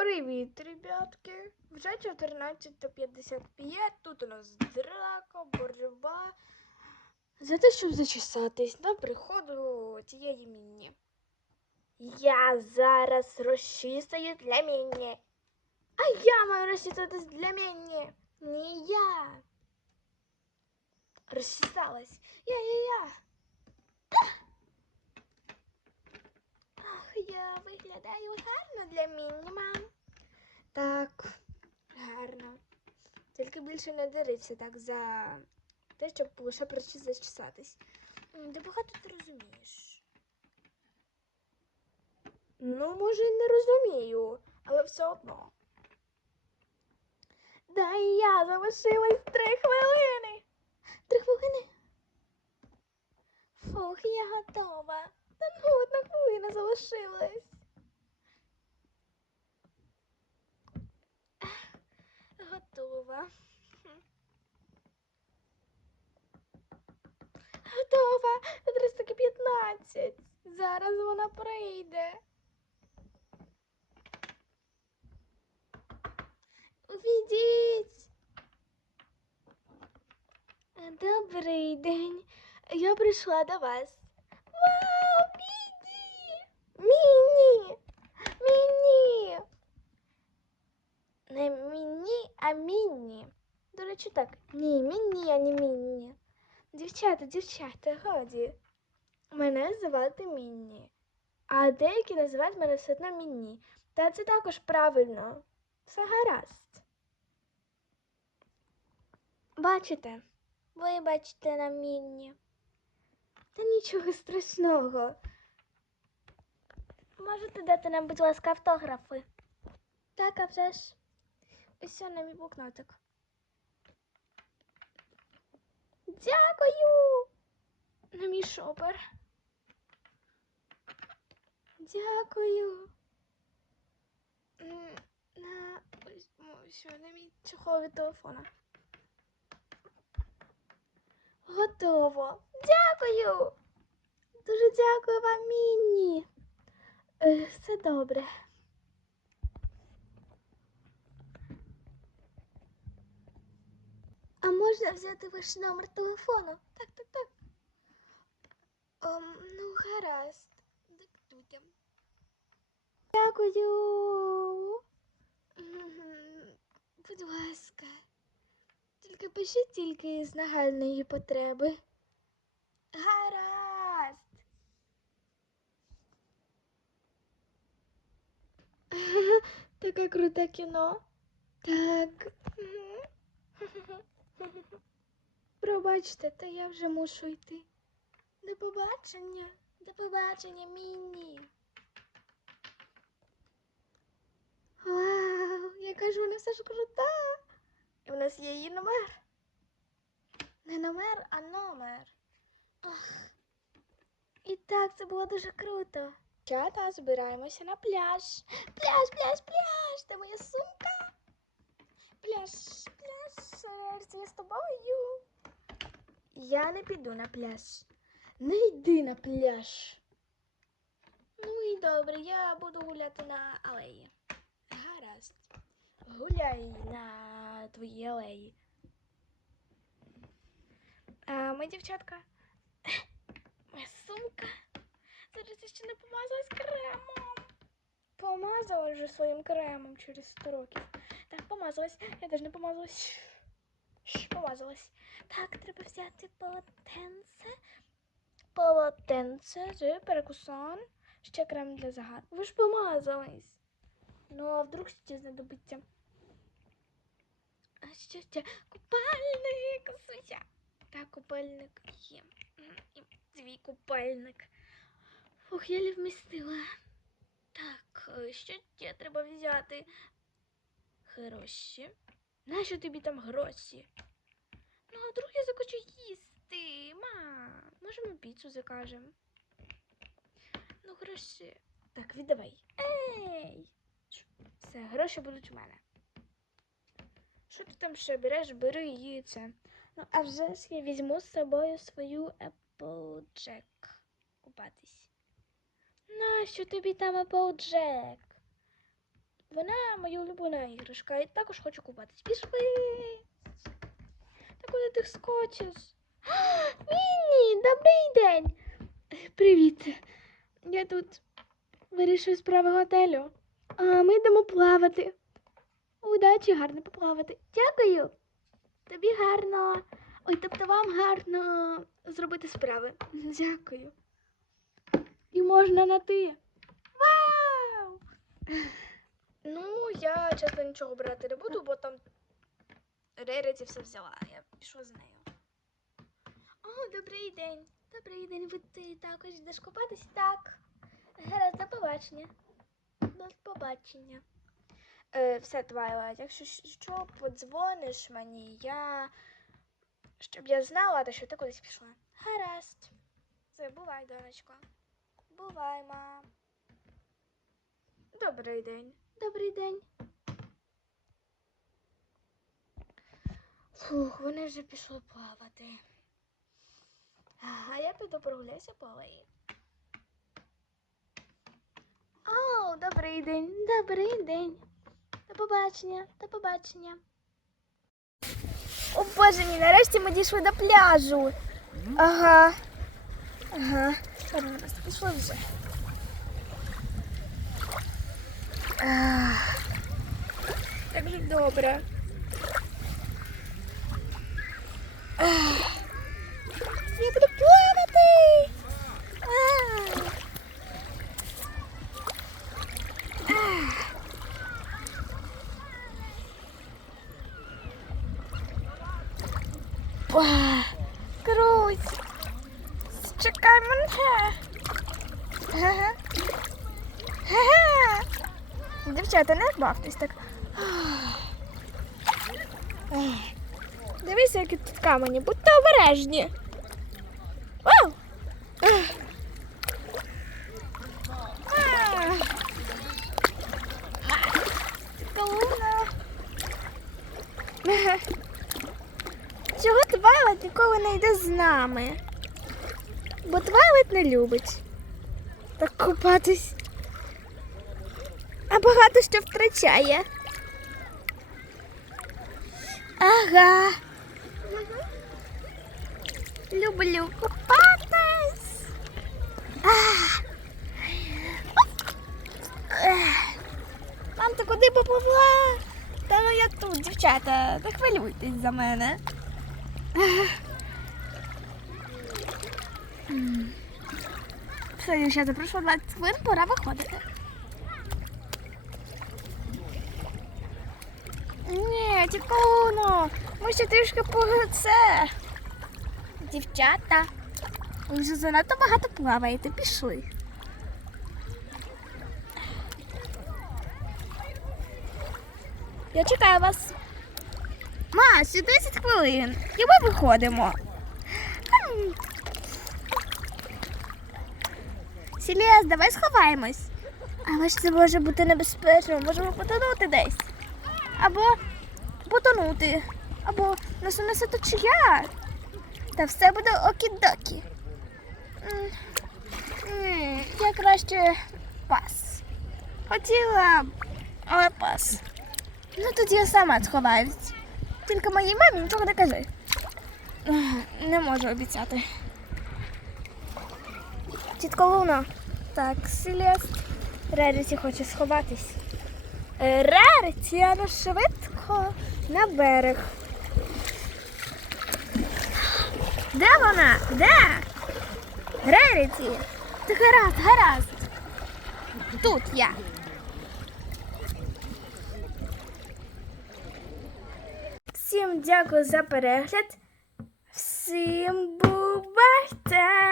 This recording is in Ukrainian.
Привіт, ребятки! Вже 14.55. Тут у нас драка, боротьба. За те, щоб зачесатись до приходу цієї міні. Я зараз розчистаю для міні. А я маю розчиститись для міні. Не я. Розчесалась. Я-я-я. Ах, я виглядаю гарно для міні, мам. Так, гарно. Тільки більше не дерися так за те, щоб лише прийти зачесатись. Ти багато ти розумієш. Ну, може, не розумію, але все одно. Да, і я залишилось три хвилини. Три хвилини. Фух, я готова. Там одна хвилина залишилась. Готова. Готова. 315. Зараз вона прийде. Увійдіть. Добрий день. Я прийшла до вас. Вау! Міні! Міні! Не міні, а міні. До так. Ні, міні, а не міні. Дівчата, дівчата, годі. Мене звати Мінні. А деякі називають мене все одно Мінні. Та це також правильно. Все гаразд. Бачите? Ви бачите на Мінні. Та нічого страшного. Можете дати нам, будь ласка, автографи? Так, а вже ж. Ось на мій блокнотик. Дякую. На мій шопер. Дякую. На ось на мій чохол від телефона. Готово. Дякую. Дуже дякую вам, Мінні. Е, Все добре. А можна взяти ваш номер телефону? Так, так, так. Ем, ну, гаразд. Диктуйте. Дякую. Будь ласка. Тільки пишіть тільки з нагальної потреби. Гаразд. Таке круте кіно. Так. Пробачте, та я вже мушу йти. До побачення. До побачення, Мінні. Вау, яка ж вона все ж крута. І в нас є її номер. Не номер, а номер. Ох. І так, це було дуже круто. Чата, збираємося на пляж. Пляж, пляж, пляж, де моя сумка. Пляж, пляж, я з тобою. Я не піду на пляж. Не йди на пляж. Ну і добре, я буду гуляти на алеї. Гаразд. Гуляй на твоїй алеї. А ми, дівчатка, моя сумка. Зараз ще не помазалась кремом. Помазала вже своїм кремом через 100 років. Так, помазалась. Я теж не помазалась. Помазалась. Так, треба взяти полотенце. Полотенце з перекусон. Ще крем для загар. Ви ж помазались. Ну, а вдруг ще знадобиться. А що ще? Купальник, Суся. Так, купальник є. І твій купальник. Ох, я не вмістила. Так, е, що ще треба взяти? Гроші. Нащо тобі там гроші? Ну, а вдруг я захочу їсти. Ма, може ми піцу закажемо? Ну, гроші. Так, віддавай. Ей! Все, гроші будуть у мене. Що ти там ще береш? Бери це. Ну, а вже ж я візьму з собою свою Applejack купатись. Нащо тобі там Applejack? Вона моя улюблена іграшка і також хочу купатись. Пішли. Та куди ти скочиш? А, Мінні, добрий день. Привіт. Я тут вирішую справи готелю. А ми йдемо плавати. Удачі, гарно поплавати. Дякую. Тобі гарно. Ой, тобто вам гарно зробити справи. Дякую. І можна на ти. Вау! Ну, я чесно нічого брати не буду, бо там Реріті все взяла. Я пішла з нею. О, добрий день. Добрий день. Ви ти також йдеш купатись? Так. Гаразд, до побачення. До побачення. Е, все, Твайлайт, якщо що, подзвониш мені, я. Щоб я знала, що ти кудись пішла. Гаразд. Все, бувай, донечко. Бувай, мам. Добрий день. Добрий день. Фух, вони вже пішли плавати. А я піду прогуляюся по алеї. О, добрий день, добрий день. До побачення, до побачення. О боже мій, нарешті ми дійшли до пляжу. Ага. Ага. Пішли вже. Ах. Так же добре. Я буду плавати. Круть. Чекай мене. Ага. Ага. Дівчата, не бавтесь так. Дивися, які тут камені, будьте обережні. Вау! Чого Твайлет ніколи не йде з нами? Бо Твайлет не любить так купатись. А багато що втрачає. Ага. Люблю купатись. Ах. Мам, ти куди попливла? Та ну я тут, дівчата, не хвилюйтесь за мене. Все, дівчата, пройшло 20 хвилин, пора виходити. Ні, тікуно, ми ще трішки це. Дівчата, ви вже занадто багато плаваєте, пішли. Я чекаю вас. Ма, ще 10 хвилин. І ми виходимо. М. Сіліас, давай сховаємось. Але ж це може бути небезпечно, можемо потонути десь. Або потонути, або нас унесе течія. Та все буде окі-докі. Я краще пас. Хотіла, але пас. Ну тоді я сама сховаюсь. Тільки моїй мамі нічого не кажи. Не можу обіцяти. Тітко Луна. Так, Селест. Реріті хоче сховатись. Реріті, а ну швидко на берег. Де вона? Де? Реріті. Ти гаразд, гаразд. Тут я. Всім дякую за перегляд. Всім бувайте!